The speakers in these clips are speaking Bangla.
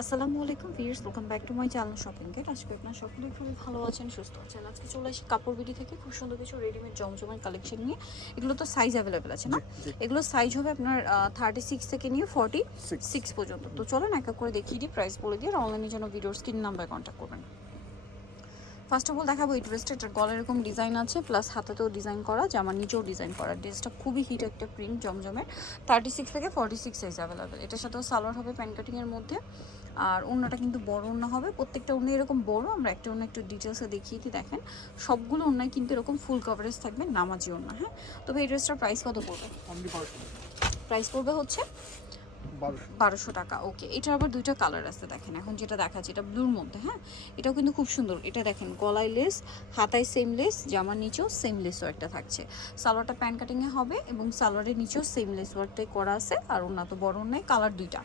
আসসালামু আলাইকুম viewers welcome back to my channel shopping gate আজকে আপনার সকলেই খুবই ভালো আছেন সুস্থ আছেন। আজকে চলে আসি কাপড় বিডি থেকে খুব সুন্দর কিছু রেডিমেড জমজমের কালেকশন নিয়ে। এগুলো তো সাইজ অ্যাভেলেবেল আছে না? এগুলো সাইজ হবে আপনার থার্টি সিক্স থেকে নিয়ে ফর্টি. সিক্স পর্যন্ত। তো চলুন এক এক করে দেখিয়ে দিই প্রাইস বলে দিয়ে আর অনলাইনে যেন ভিডিওর স্ক্রিন নাম্বার কন্ট্যাক্ট করবেন। ফার্স্ট অফ অল দেখাবো এই ড্রেসটা এটার গলার এরকম ডিজাইন আছে প্লাস হাতাতেও ডিজাইন করা জামার নিচেও ডিজাইন করা। ড্রেসটা খুবই হিট একটা প্রিন্ট জমজমের থার্টি সিক্স থেকে ফর্টি সিক্স সাইজ অ্যাভেলেবেল এটার সাথেও সালোয়ার হবে প্যান্ট কাটিংয়ের মধ্যে। আর অন্যটা কিন্তু বড় অন্য হবে। প্রত্যেকটা অন্য এরকম বড় আমরা একটা অন্য একটু ডিটেলসে দেখিয়ে দিই দেখেন। সবগুলো অন্যায় কিন্তু এরকম ফুল কভারেজ থাকবে নামাজি অন্য হ্যাঁ? তবে এই ড্রেসটার প্রাইস কত পড়বে? প্রাইস পড়বে হচ্ছে বারোশো। টাকা ওকে এটার আবার দুইটা কালার আছে দেখেন। এখন যেটা দেখাচ্ছে এটা ব্লুর মধ্যে হ্যাঁ? এটাও কিন্তু খুব সুন্দর। এটা দেখেন গলায় লেস হাতায় সেম লেস জামার নিচেও সেম লেস একটা থাকছে। সালোয়ারটা প্যান্ট কাটিংয়ে হবে এবং সালোয়ারের নিচেও সেম লেস ওয়ার্কটাই করা আছে আর ওনা তো বড় নেই কালার দুইটা।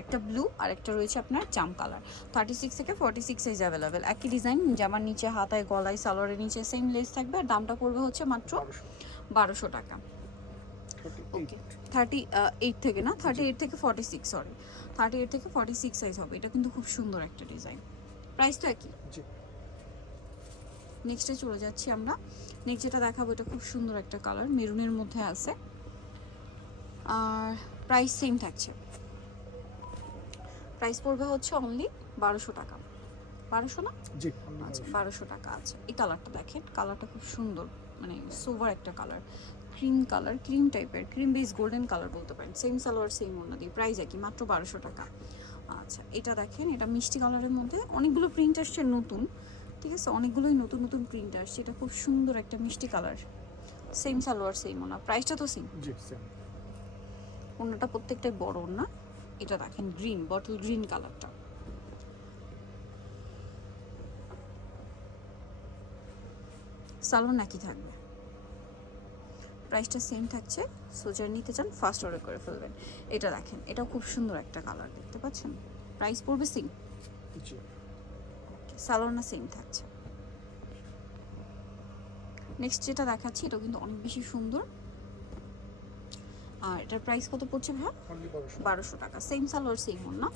একটা ব্লু আর একটা রয়েছে আপনার জাম কালার থার্টি সিক্স থেকে ফর্টি সিক্স সাইজ অ্যাভেলেবেল একই ডিজাইন জামার নিচে হাতায় গলায় সালোয়ারের নিচে সেম লেস থাকবে আর দামটা পড়বে হচ্ছে মাত্র বারোশো টাকা। ওকে থার্টি এইট থেকে না? থার্টি এইট থেকে forty six sorry thirty eight থেকে ফর্টি সিক্স সাইজ হবে। এটা কিন্তু খুব সুন্দর একটা ডিজাইন প্রাইস তো একই? নেক্সটে চলে যাচ্ছি আমরা। নেক্সট যেটা দেখাবো এটা খুব সুন্দর একটা কালার মেরুনের মধ্যে আছে। আর প্রাইস সেম থাকছে। প্রাইস পড়বে হচ্ছে অনলি বারোশো টাকা। বারোশো না? জি। আচ্ছা বারোশো টাকা আছে। এই কালারটা দেখেন। কালারটা খুব সুন্দর মানে সোভার একটা কালার ক্রিম কালার ক্রিম টাইপের ক্রিম বেস গোল্ডেন কালার বলতে পারেন। সেম সালোয়ার সেম অন্য দিয়ে। প্রাইস একই মাত্র বারোশো টাকা। আচ্ছা এটা দেখেন এটা মিষ্টি কালারের মধ্যে। অনেকগুলো প্রিন্ট আসছে নতুন ঠিক আছে? অনেকগুলোই নতুন নতুন প্রিন্ট আসছে। এটা খুব সুন্দর একটা মিষ্টি কালার। সেম সালোয়ার সেম ওনা প্রাইসটা তো সেম অন্যটা প্রত্যেকটাই বড় না এটা দেখেন গ্রিন বটল গ্রিন কালারটা। সালোন একই থাকবে? প্রাইসটা সেম থাকছে। সোজার নিতে চান ফার্স্ট অর্ডার করে ফেলবেন। এটা দেখেন এটাও খুব সুন্দর একটা কালার দেখতে পাচ্ছেন? প্রাইস পড়বে সেম সালোনা সেম থাকছে। নেক্সট যেটা দেখাচ্ছি এটাও কিন্তু অনেক বেশি সুন্দর। আর এটার প্রাইস কত পড়ছে ভাই বারোশো। টাকা। সেম সালোয়ার সেম না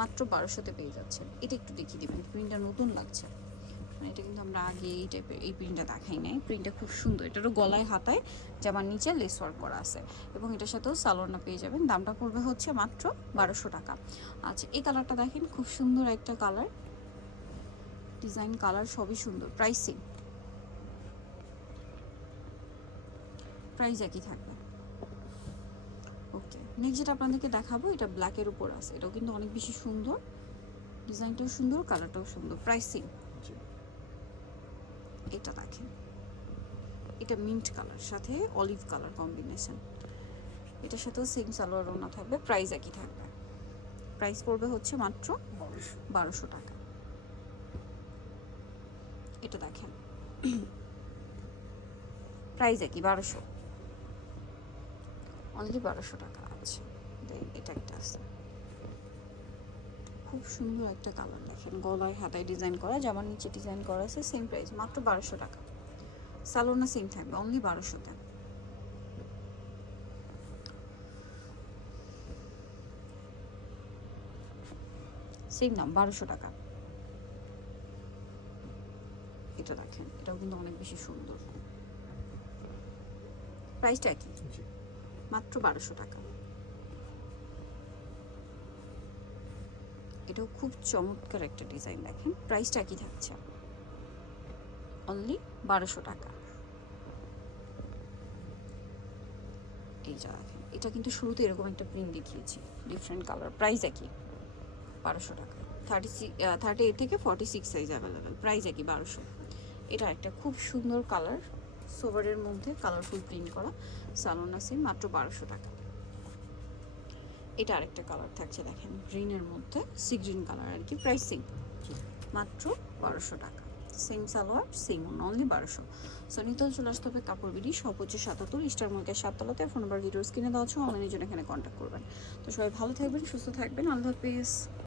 মাত্র বারোশোতে পেয়ে যাচ্ছেন। এটা একটু দেখিয়ে দেবেন প্রিন্টটা নতুন লাগছে। এটা কিন্তু আমরা আগে এই টাইপের এই প্রিন্টটা দেখাই নাই। প্রিন্টটা খুব সুন্দর। এটারও গলায়, হাতায়, জামার নিচে লেস ওয়ার্ক করা আছে। এবং এটার সাথেও সালোয়ারটা পেয়ে যাবেন। দামটা পড়বে হচ্ছে মাত্র বারোশো টাকা। আচ্ছা এই কালারটা দেখেন, খুব সুন্দর একটা কালার ডিজাইন কালার সবই সুন্দর। প্রাইস প্রাইস একই থাকবে। ওকে নেক্সট যেটা আপনাদেরকে দেখাবো, এটা ব্ল্যাকের উপর আছে। এটাও কিন্তু অনেক বেশি সুন্দর। ডিজাইনটাও সুন্দর কালারটাও সুন্দর। প্রাইস এটা দেখেন। এটা মিন্ট কালার সাথে অলিভ কালার কম্বিনেশন এটার সাথেও সেম সালোয়ার ওনা থাকবে প্রাইস একই থাকবে। প্রাইস পড়বে হচ্ছে মাত্র বারোশো। টাকা। এটা দেখেন। প্রাইস একই বারোশো। অনলি বারোশো টাকা আছে। দেন এটা একটা আছে। খুব সুন্দর একটা কালার দেখেন। গলায় হাতায় ডিজাইন করা জামার নিচে ডিজাইন করা আছে সেম প্রাইস মাত্র বারোশো টাকা। সালোনা সেম থাকবে অনলি বারোশোতে। সেম দাম বারোশো টাকা। এটা দেখেন এটাও কিন্তু অনেক বেশি সুন্দর। প্রাইসটা কি মাত্র বারোশো টাকা। এটাও খুব চমৎকার একটা ডিজাইন, দেখেন। প্রাইসটা কি থাকছে। অনলি বারোশো টাকা। এই যা দেখেন, এটা কিন্তু শুরুতে এরকম একটা প্রিন্ট দেখিয়েছি ডিফারেন্ট কালার প্রাইস একই। বারোশো টাকা। থার্টি থার্টি এইট থেকে forty six size available price একই, বারোশো। এটা একটা খুব সুন্দর কালার সোভারের মধ্যে কালারফুল প্রিন্ট করা সালোনা সিম মাত্র বারোশো টাকা। এটা আরেকটা কালার থাকছে, দেখেন গ্রিনের মধ্যে সি গ্রিন কালার আর কি প্রাইসিং মাত্র বারোশো টাকা। সেম সালোয়ার সেম অনলি বারোশো। সো নিতল চলে আসতে হবে কাপড় বিডি সব হচ্ছে সাতাত্তর ইস্টার মার্কের সাততলাতে। ফোন নাম্বার ভিডিওস কিনে দেওয়া আছে অনলাইনের জন্য এখানে কন্ট্যাক্ট করবেন। তো সবাই ভালো থাকবেন, সুস্থ থাকবেন। আল্লাহ হাফিজ।